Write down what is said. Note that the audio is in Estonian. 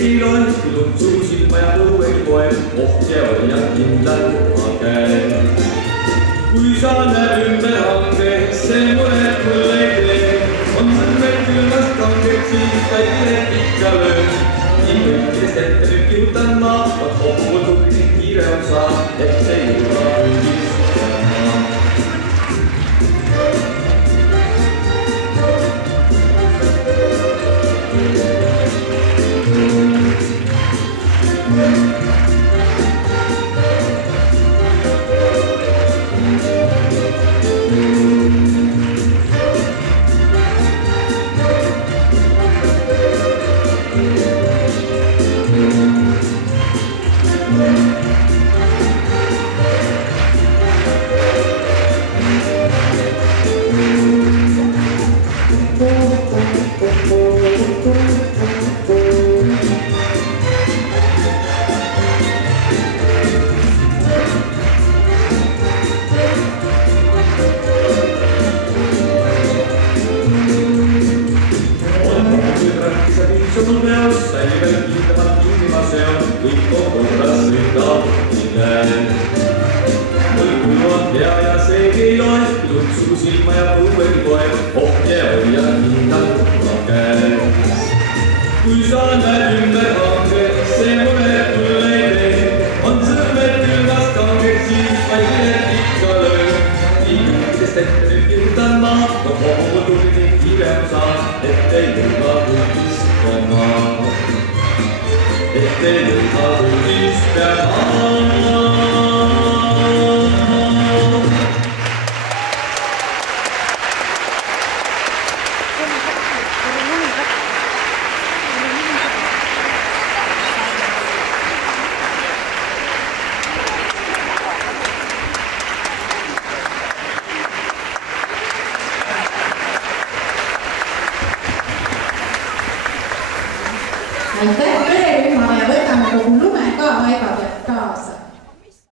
seekiloin, ilun suusilma ja puu ei poe, ohje hoian kindlalt oma käe. Kui sa näed ümber hange, see muret mul ei tee, on sõrmed külmast kanged, siis päivilet ikka löön. Inimesest ette nüüd kihutan ma, vaat hoppu tubli kiire on saa, et ei jõua üldistama. Sul peos säilivät kiittävät juhlimase on, kõik on korras sõidab niille. Mul kuuluvad pea ja seegi ei loe, lutsu silma ja puu ei poe, ohje hoian kindlalt oma käe. Kui sa näed ümber hange, see muret mul ei tee, on sõrmed külmast kanged, siis päivilet ikka löön. Inimestest ette nüüd kihutan ma, no hoomu tuli kiire on saa, et ei jõua puldist. Et ei jõua puldist peama. Aitäh!